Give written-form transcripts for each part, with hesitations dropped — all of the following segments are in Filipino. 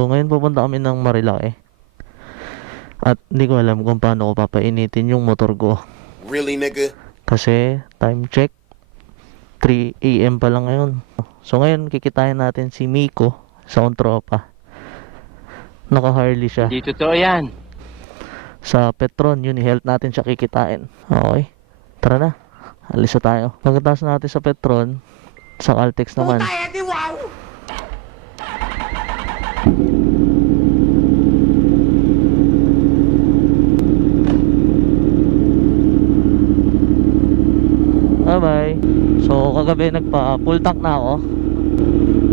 So ngayon pupunta kami ng Marilaki. At hindi ko alam kung paano ko papainitin yung motor ko. Really, nigga? Kasi time check 3 AM pa lang ngayon. So ngayon kikitain natin si Miko sa tropa. Naka Harley siya. Hindi totoo yan. Sa Petron, Uni-Health natin siya kikitain. Okay, tara na. Alis na tayo. Pagkatapos natin sa Petron, sa Caltex naman. Bye-bye. So, kagabi nagpa full tank na ako.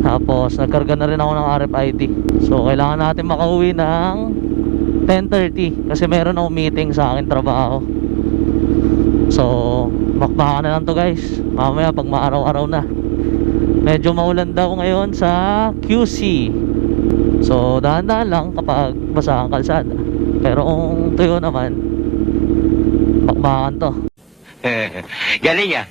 Tapos, nagkarga na rin ako ng RFID. So, kailangan natin makauwi ng 10:30 kasi meron akong meeting sa akin trabaho. So, bakbakan na lang to guys. Mamaya pag maaraw-araw na. Medyo maulan daw ngayon sa QC. So, dahan-dahan lang kapag basa ang kalsada. Pero kung tuyo naman, bakbakan to. Galing ah.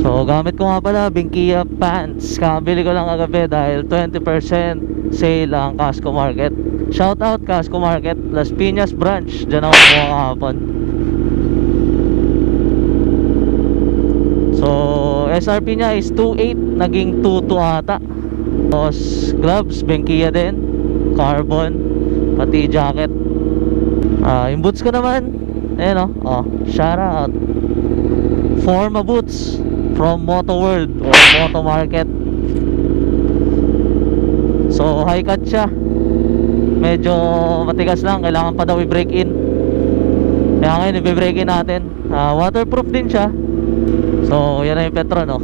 So, gamit ko nga pala Binkia pants. Kabili ko lang kagabi dahil 20% sale ang Casco Market. Shout out Casco Market, Las Piñas branch. Diyan ako kumuha kahapon. So, SRP niya is 2.8, naging 2.2 ata. Tapos, gloves, Binkia din. Carbon, pati jacket. Yung boots ko naman, ayan o, shout out Forma boots from Moto World or Moto Market. So, high cut siya. Medyo matigas lang, kailangan pa daw i-break in. Kaya ngayon i-break in natin. Waterproof din siya. So, yan na yung Petron, no?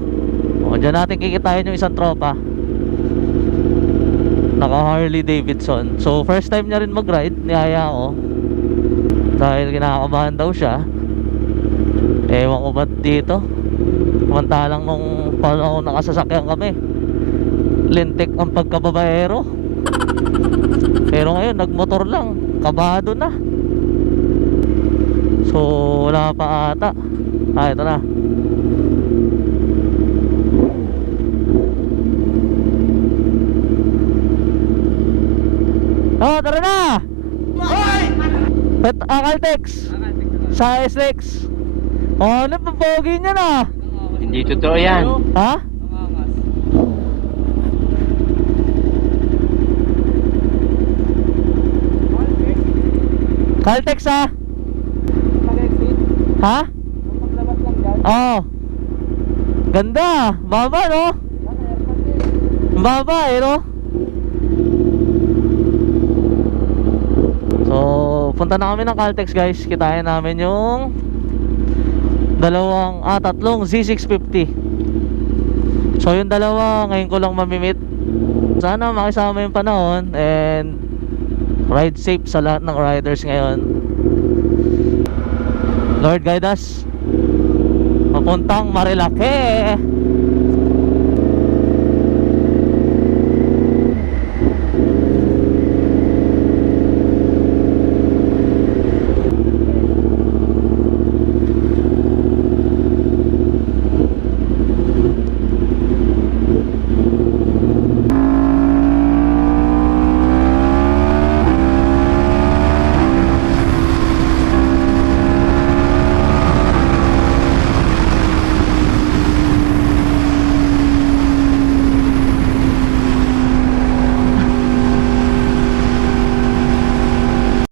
O, dyan natin kikitain yung isang tropa. Naka Harley Davidson. So, first time niya rin mag-ride, niyaya ko. Dahil kinakabahan daw siya. Ewan ko ba't dito. Samantalang nung paano nakasasakyan kami, lintik ang pagkababaero. Pero ngayon, nagmotor lang, kabado na. So, wala pa ata. Ito na. Tara na! Caltex sa SLEX. Ano pa pogi niya na? Hindi totoo yan. Ha? Caltex ha? Ha? Oo. Ganda. Baba no? Baba no? So, punta na kami ng Caltex guys. Kitain namin yung tatlong Z650. So, yung dalawa ngayon ko lang mamimit. Sana makisama yung panahon and ride safe sa lahat ng riders ngayon. Lord guide us papuntang Marilaki.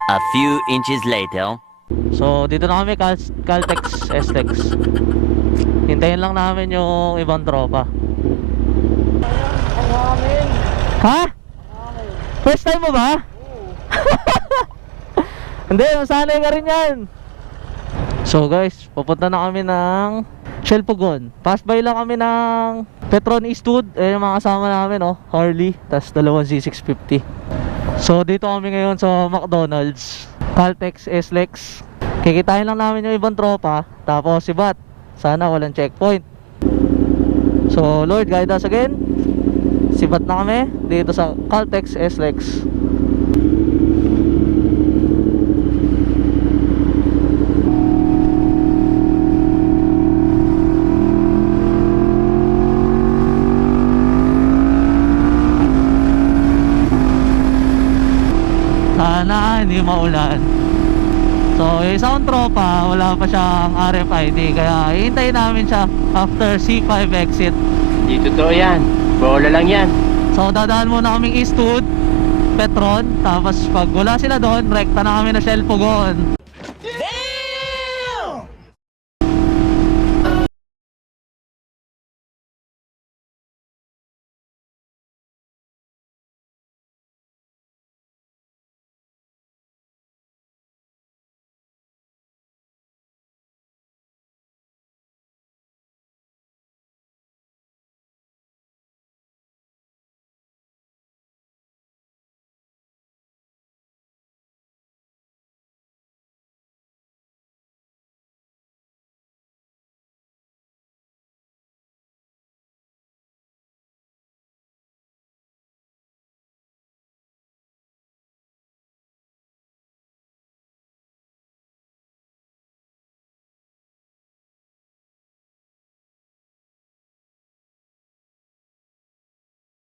A few inches later. So, dito na kami Caltex SLEX. Hintayin lang namin yung ibang tropa. Ha? First time mo ba? Hindi, masanay ka rin yan. So guys, pupunta na kami ng Shell Pugon. Pass by lang kami ng Petron Eastwood. Yung mga kasama namin, Harley, tas dalawang Z650. So dito kami ngayon sa McDonald's, Caltex SLEX. Kikitain lang namin yung ibang tropa. Tapos si Bat, sana walang checkpoint. So Lord guide us again. Si Bat na kami dito sa Caltex SLEX. maulan. So yung isang tropa, wala pa siyang RFID, kaya hihintayin namin siya after C5 exit. Hindi totoo yan. Bola lang yan. So dadaan muna kaming Eastwood, Petron, tapos pag wala sila doon, rekta na kami na Shell Pugon.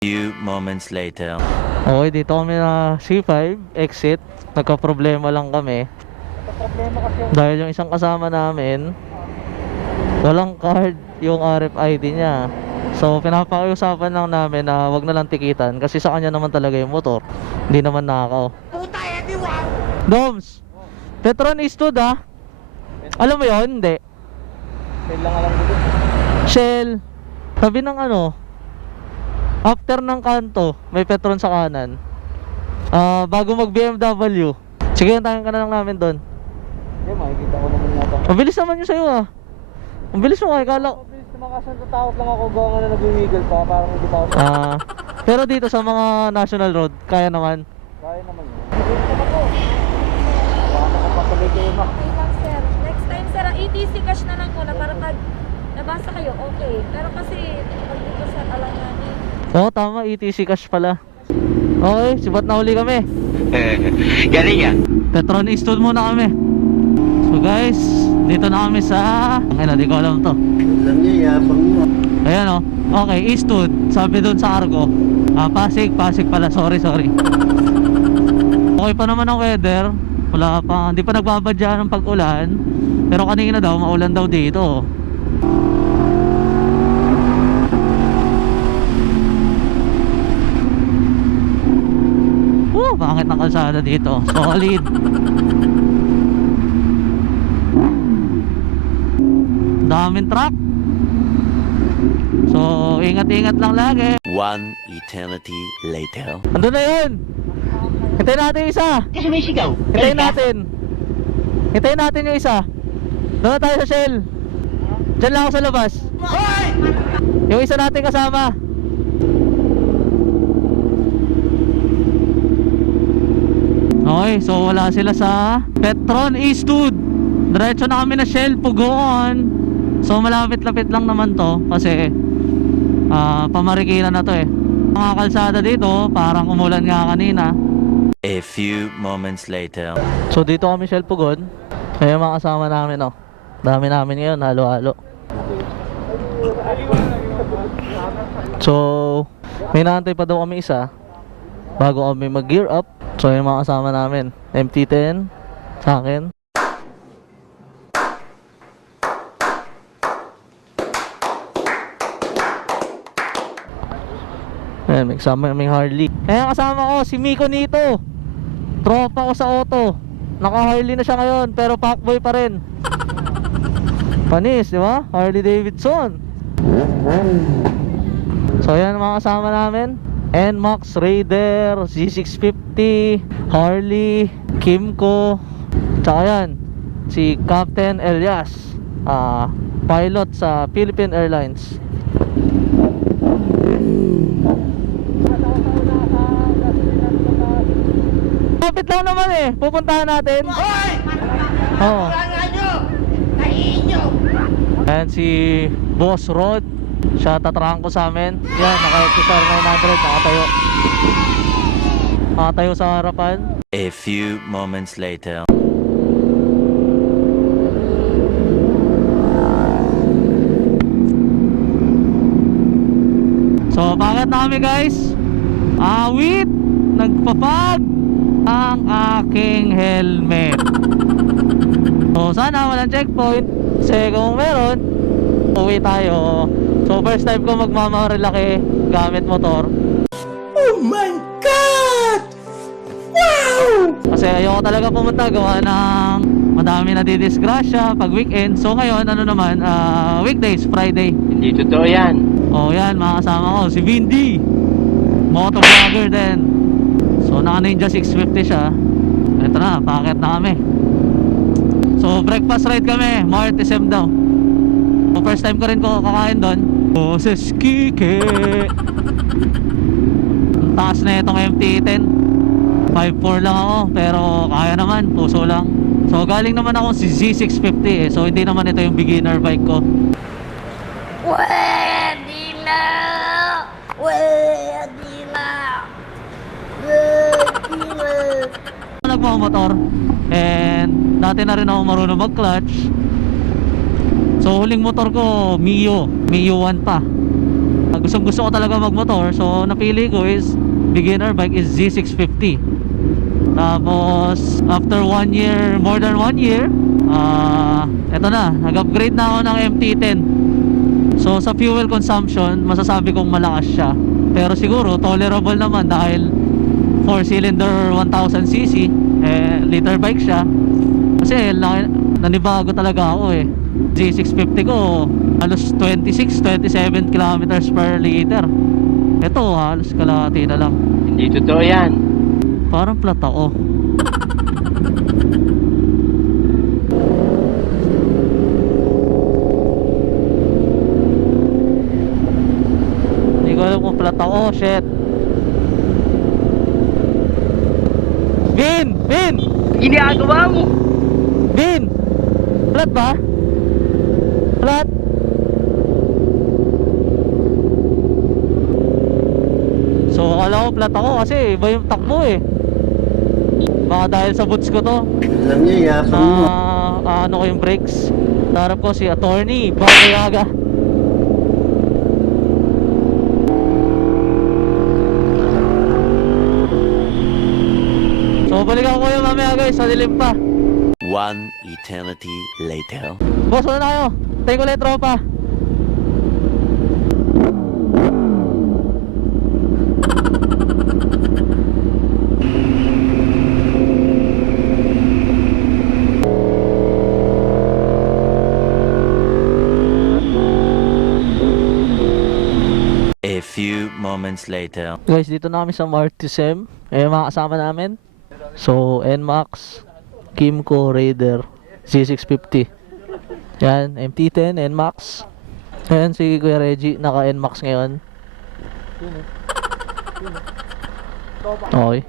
Few moments later. Okay, dito kami na C5 exit. Nagka-problema lang kami. Dahil yung isang kasama namin, walang card yung RFID niya. So pinapakiusapan lang namin na wag na lang tikitan kasi sa kanya naman talaga yung motor. Hindi naman nakaw. Doms, Petron Eastwood ah. Alam mo yon? Hindi. Shell lang alam ko dun. Shell. Sabi ng ano, after ng kanto, may Petron sa kanan. Bago mag BMW. Sige, tayo ka na lang namin doon. Hindi, makikita ko naman yata. Mabilis naman yun sa'yo ah. Mabilis mo kaya kala. Mabilis naman kasi natatakot lang ako gawa nga na nag-wiggle pa. Parang hindi pa ako. Pero dito sa mga national road, kaya naman. Kaya naman yun. Mabilis naman ako. Baka makapatuloy kayo na. Okay lang, sir. Next time, sir, ETC cash na lang muna para pag nabasa kayo, okay. Pero kasi, pag dito, sir, alanganin. Oo, tama, ETC cash pala. Okay, sibat na uli kami. Galing yan. Petron Eastwood muna kami. So guys, dito na kami sa... Ay, di ko alam to. Alam niya, yapang mo. Ayan o. Okay, Eastwood. Sabi doon sa Argo. Pasig pala. Sorry. Okay pa naman ang weather. Wala pa. Hindi pa nagbabadya ng pag-ulan. Pero kanina daw, maulan daw dito. Bakit ng kalsada dito? Solid. Daming truck. So, ingat-ingat lang lagi. One eternity later. Andun na yun. Hintayin natin yung isa. Kasi may sigaw. Hintayin natin yung isa. Doon na tayo sa Shell. Diyan lang ako sa labas. Yung isa natin kasama. Okay, so wala sila sa Petron Eastwood. Diretso na kami na Shell Pugon. So malapit-lapit lang naman to kasi pamarikinan na to eh. Mga kalsada dito, parang umulan nga kanina. A few moments later. So dito kami Shell Pugon. Kaya mga kasama namin oh. Dami namin ngayon, halo-halo. So may naantay pa daw kami isa bago kami mag-gear up. So yung mga kasama namin, MT-10 sa akin. Ayan, may kasama yung Harley. Ayan, kasama ko si Miko Nito. Tropa ko sa auto. Naka-Harley na siya ngayon, pero fuckboy pa rin. Panis, di ba? Harley Davidson. So ayan mga kasama namin. NMAX Raider, Z650, Harley, Kimco, tsaka yan, si Captain Elias, pilot sa Philippine Airlines. Kapit lang naman eh, pupuntahan natin. Hoy! Oo. Ayan si Boss Rod. Siya tatrangko sa amin. Yan, naka-XR 900, nakatayo sa harapan. A few moments later. So, bakit na kami guys? Awit! Nagpapag! ang aking helmet. So sana walang checkpoint. Kasi kung meron, uwi tayo. So first time ko magmamarilaki gamit motor. Oh my God! Wow! Kasi ayoko talaga pumunta, gawa ng madami na didisgrasya pag weekend. So ngayon, ano naman, weekdays, Friday. Hindi totoo yan. Oh yan, mga kasama ko, si Vindy, motovlogger din. So naka Ninja 650 siya. Ito na, packet na kami. So breakfast ride kami, Martisem daw. So first time ko rin ko kakain doon. Boses Kike. Ang taas na itong MT-10. 5'4 lang ako, pero kaya naman, puso lang. So galing naman ako si Z650 eh. So hindi naman ito yung beginner bike ko. Pwede na! Pwede na! Pwede na! Nagmamotor and dati na rin ako marunong mag-clutch. So huling motor ko Mio 1 pa. Gusto ko talaga magmotor, so napili ko is beginner bike is Z650. Tapos after 1 year, more than 1 year, eto na, nag-upgrade na ako ng MT-10. So sa fuel consumption, masasabi kong malakas siya. Pero siguro tolerable naman dahil 4-cylinder 1000cc, liter bike siya. Kasi nanibago talaga ako eh. Z650 ko halos 26-27 kilometers per liter. Ito halos kalahati na lang. Hindi totoo yan. Parang flat ako. Hindi ko alam kung flat ako. Shit. Vin! Ginagawa mo! Vin! Flat ba? Flat? So akala ko flat ako kasi iba yung takbo eh. Baka dahil sa boots ko to. Alam niya, yapang mo. Ano ko yung brakes. Harap ko si Attorney Bagayaga. So balikan ko yung mamaya guys, sa dilim pa. One eternity later. Boss, wala na kayo. Tayo ko ulit tropa. A few moments later. Guys, dito na kami sa Martisem. Mga kasama namin. So, NMAX, Kimco Raider, C650. Yan, MT-10, NMAX. Ayan si Kuya Reggie, naka NMAX ngayon. Okay.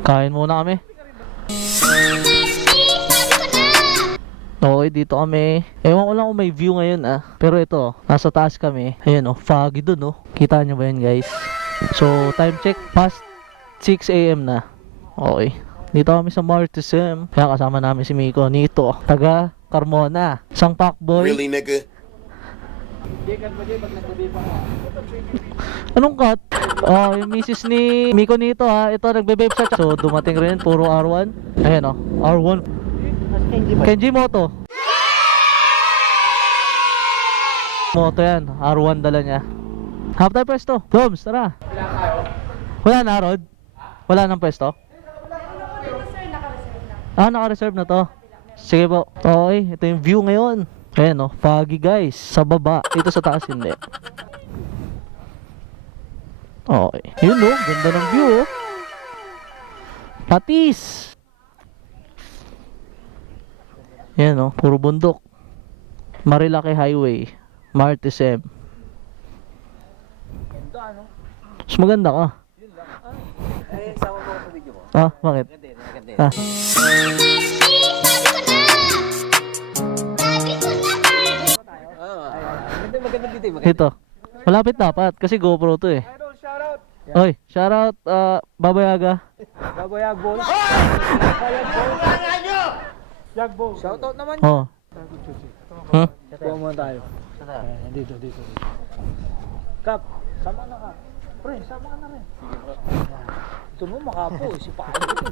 Kain muna kami. Okay, dito kami. Ewan ko lang kung may view ngayon Pero ito, nasa taas kami. Ayan foggy dun Kita nyo ba yan guys? So, time check, past 6 AM na. Okay. Dito kami sa Martisem. Kaya kasama namin si Miko. Nito, taga Carmona. Isang fuckboy. Really, nigga? Anong cut? Oh, yung misis ni Miko nito Ito, nagbe-vape siya. So, dumating rin, puro R1. Ayan R1. Kenji Moto. Moto yan, R1 dala niya. Half time pwesto. Doms, tara. Wala na, Rod? Wala nang pwesto? Naka-reserve na to. Sige po. Okay, ito yung view ngayon. Ayan foggy guys. Sa baba. Dito sa taas hindi. Okay. Yun ganda ng view Patis. Yan puro bundok. Marilaki Highway, Martisem. Mas maganda ka. Sama mo sa video mo. Bakit? Maganda dito Ito. Malapit dapat kasi GoPro to eh. Oy, shoutout Babayaga. Baboyag ball. Yagbol. Shoutout naman. Kuha muna tayo. Dito. Kap, sama na ka. Pre, sama ka na rin. Sige bro. Ito mo makapo, isipakan dito.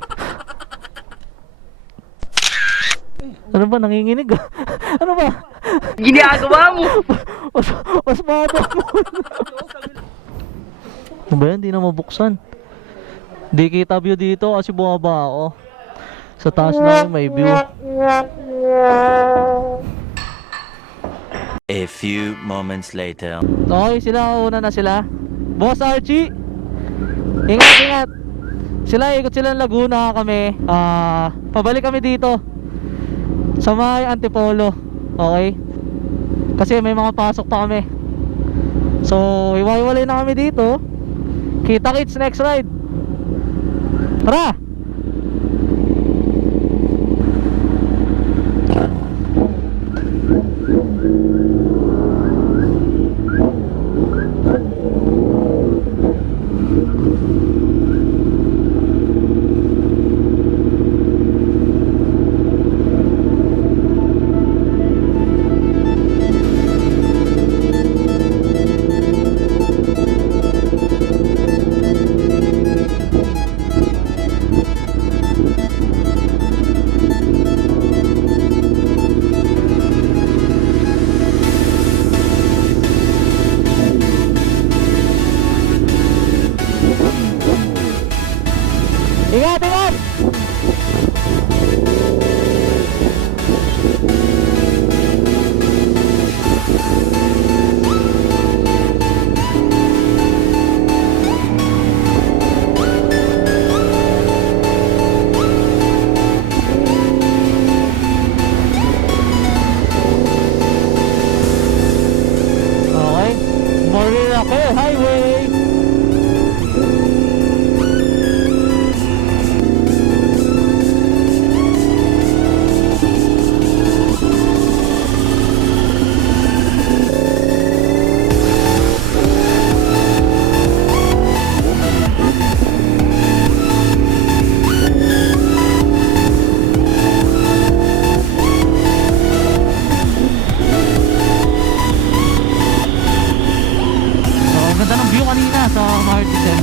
Ano ba, nanginginig ah? Ano ba? Ginagawa mo! Mas bata mo. Ano ba yan? Hindi na mabuksan. Di kita view dito kasi bumaba ako. Sa taas na may view. A few moments later. Okay, sila una na sila. Boss Archie. Ingat, ingat. Sila ikot sila ng Laguna, kami. Pabalik kami dito. Sa may Antipolo. Okay? Kasi may mga pasok pa kami. So, iwaiwalay na kami dito. Kita-kits next ride. Tara! Ingat, ingat! Okay, Marilake Highway. Ang ganda ng view kanina sa Martisan.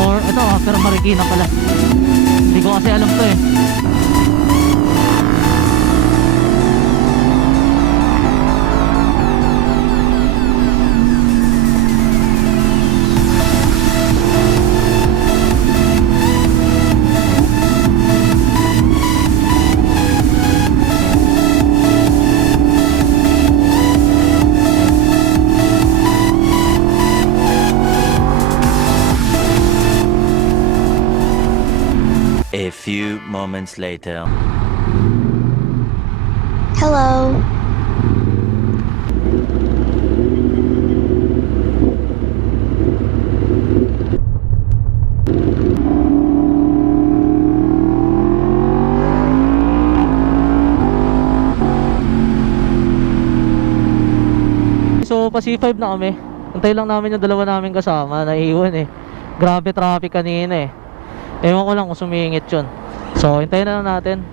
Or ito, pero Marikina pala. Hindi ko kasi alam to eh. A few moments later. Hello. So pa C5 na kami. Antay lang namin yung dalawa namin kasama, naiiwan eh. Grabe traffic kanina eh. Ewan ko lang kung sumingit yun. So hintayin na lang natin.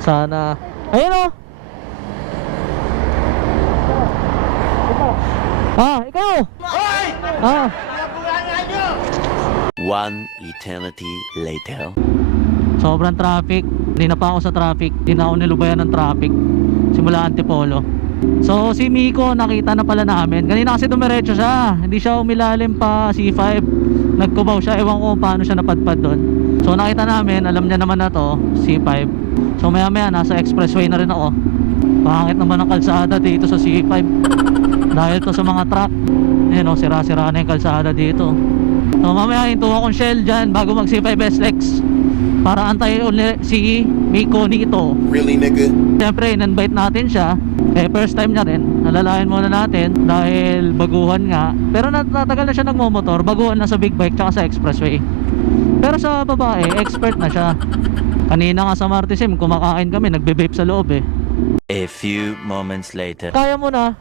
Sana. Ayun o! Ikaw! One eternity later. Sobrang traffic. Hindi na pa ako sa traffic. Hindi na ako nilubayan ng traffic simula Antipolo. So si Miko nakita na pala namin. Kanina kasi dumiretso siya. Hindi siya umilalim pa C5. Nagkubaw siya. Ewan ko paano siya napadpad doon. So nakita namin, alam niya naman na to, C5. So maya maya nasa expressway na rin ako. Pangit naman ang kalsada dito sa C5. Dahil to sa mga truck. Ayan o, sira-sira na yung kalsada dito. So mamaya hinto akong Shell dyan bago mag C5 SLEX para antayin ulit si Miko nito. Really, nigga? Siyempre in-invite natin siya. First time niya rin. Nalalayan muna natin dahil baguhan nga. Pero natagal na siya nagmomotor. Baguhan na sa big bike tsaka sa expressway. Pero sa babae, expert na siya. Kanina nga sa Martisim, kumakain kami, nagbe-vape sa loob eh. A few moments later. Kaya mo na.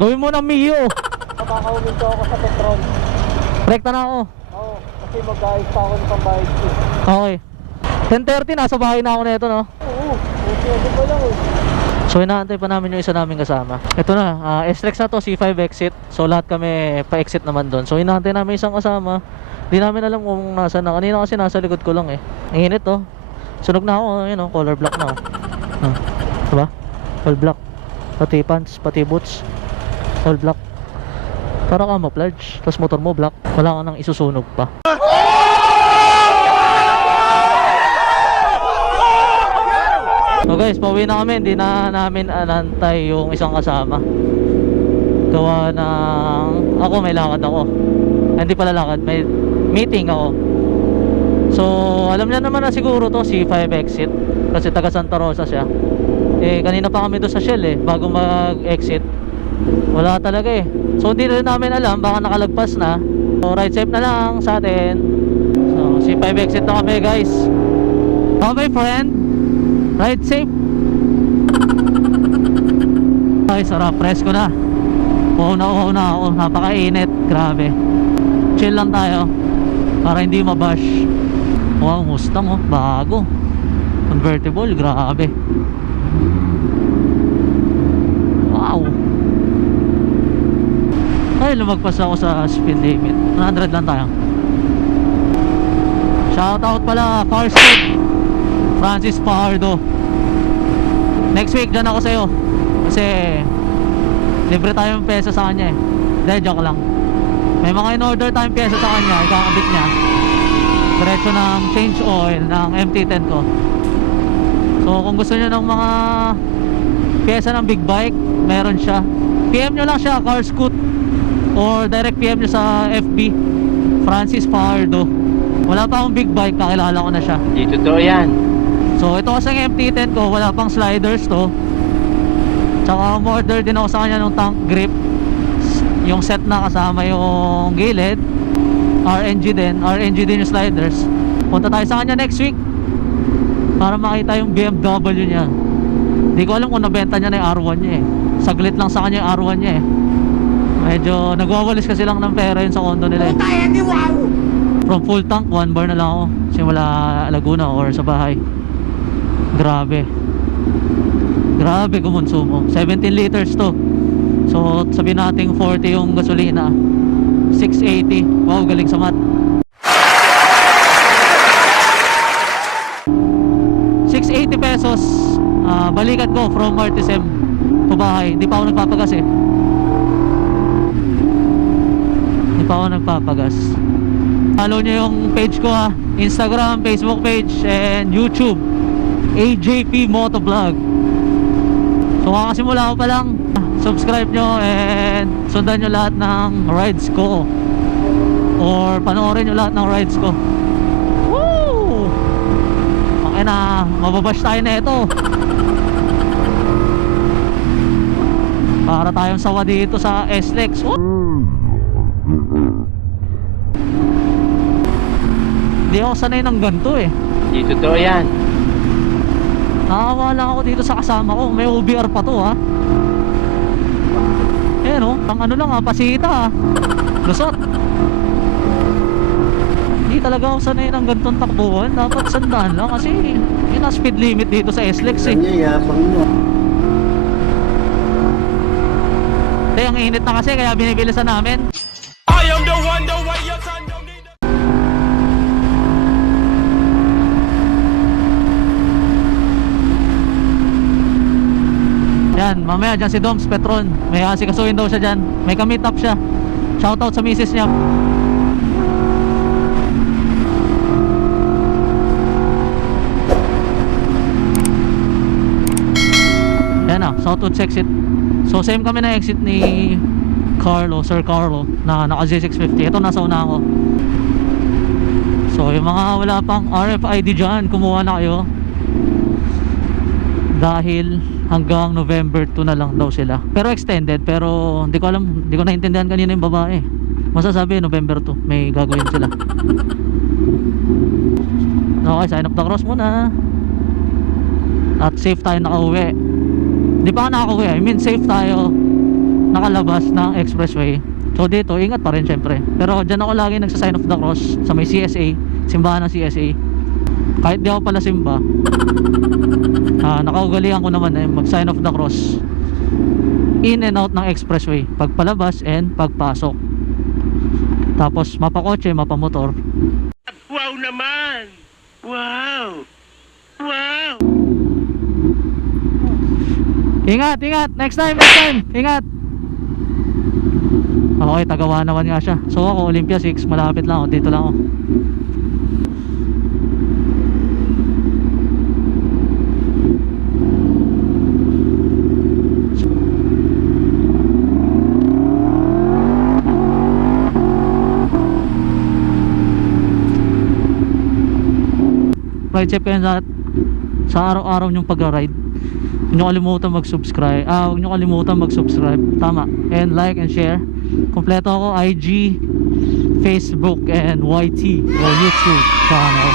Gawin mo ng Mio. Makakauminto ako sa petrol. Rekta na ako. Oo, kasi mag-ayos pa ako ng pambayad ko. Okay. 10:30 nasa bahay na ako nito, no? Oo, okay pa lang eh. So inaantay pa namin yung isa namin kasama. Ito na, SLEX na to, C5 exit. So lahat kami pa-exit naman doon. So inaantay namin isang kasama. Di namin alam kung nasa na. Kanina kasi nasa likod ko lang eh. Ang init oh. Sunog na ako, yun oh, color black na oh. Diba? All black. Pati pants, pati boots. All black. Para camouflage. Tapos motor mo black. Wala ka nang isusunog pa. So guys, pauwi na kami. Hindi na namin anantay yung isang kasama. Gawa ng... Ako may lakad ako. Hindi pala lakad, may meeting ako. So alam niya naman na siguro to C5 exit. Kasi taga Santa Rosa siya. Eh kanina pa kami doon sa Shell eh, bago mag-exit. Wala talaga eh. So hindi rin namin alam, baka nakalagpas na. So ride safe na lang sa atin. So C5 exit na kami guys. Okay friend, ride safe. Ay sarap, presko na. Uhaw na ako, napakainit. Grabe. Chill lang tayo para hindi mabash. Wow, Mustang oh, bago. Convertible, grabe. Wow. Ay, lumagpas ako sa speed limit. 100 lang tayo. Shoutout pala, Farscape Francis Pardo. Next week dyan ako sa'yo. Kasi libre tayong pyesa sa kanya eh. Dahil joke lang. May mga in-order tayong pyesa sa kanya, ikakabit niya. Diretso ng change oil ng MT-10 ko. So kung gusto nyo ng mga pyesa ng big bike, meron siya. PM nyo lang siya, Carscoot, or direct PM nyo sa FB, Francis Pardo. Wala pa akong big bike, kakilala ko na siya. Di totoo yan. So ito kasi ang MT-10 ko, wala pang sliders to. Tsaka umorder din ako sa kanya ng tank grip. Yung set na kasama yung gilid. RNG din yung sliders. Punta tayo sa kanya next week para makita yung BMW niya. Hindi ko alam kung nabenta niya na yung R1 niya eh. Saglit lang sa kanya yung R1 niya eh. Medyo nagwawalis kasi lang ng pera yun sa condo nila eh. From full tank, 1 bar na lang ako simula Laguna or sa bahay. Grabe kumonsumo. 17 liters to. So sabihin natin 40 yung gasolina, 680. Wow, galing sa math. 680 pesos. Balikan ko from Martisem to bahay. Hindi pa ako nagpapagas eh. Follow nyo yung page ko ha. Instagram, Facebook page, and YouTube, AJP Motovlog. So kakasimula ko pa lang. Subscribe nyo and sundan nyo lahat ng rides ko, or panoorin nyo lahat ng rides ko. Woo! Okay na, mababash tayo na ito. Para tayong sawa dito sa SLEX. Hindi ako sanay ng ganito eh. Di totoo yan. Nakawa lang ako dito sa kasama ko. May OBR pa to ha. Ayan o, ang ano lang ha, pasita ha. Lusot. Hindi talaga ako sanay ng ganitong takbuhan. Dapat sandaan lang kasi yun ang speed limit dito sa SLEX eh. Hindi, ang init na kasi kaya binibilisan namin. I am the one, the way your son don't need. Yan, mamaya dyan si Doms Petron. May asikasuhin daw siya dyan. May ka-meet up siya. Shoutout sa misis niya. Yan na, Southwoods exit. So same kami na exit ni Carlo, Sir Carlo, na naka Z650. Ito nasa una ako. So yung mga wala pang RFID dyan, kumuha na kayo. Dahil hanggang November 2 na lang daw sila. Pero extended, pero hindi ko alam, hindi ko naintindihan kanina yung babae. Masasabi November 2 may gagawin sila. Okay, sign up the cross muna. At safe tayo nakauwi. Hindi pa ako nakauwi, I mean safe tayo nakalabas ng expressway. So dito, ingat pa rin syempre. Pero dyan ako lagi nagsa-sign of the cross sa may CSA, simbahan ng CSA. Kahit di ako pala simba, nakaugalian ko naman mag sign of the cross in and out ng expressway, pagpalabas and pagpasok. Tapos mapakotse, mapamotor. Wow naman! Wow! Wow! Ingat, ingat. Next time. Ingat. Okay, Tagawa naman nga siya. So ako, Olympia 6, malapit lang ako. Dito lang ako. Ride safe kayo sa araw-araw nyong pag-ride. Huwag nyo kalimutan mag-subscribe. Huwag nyo kalimutan mag-subscribe. Tama. And like and share. Kompleto ako IG, Facebook, and YT or YouTube channel.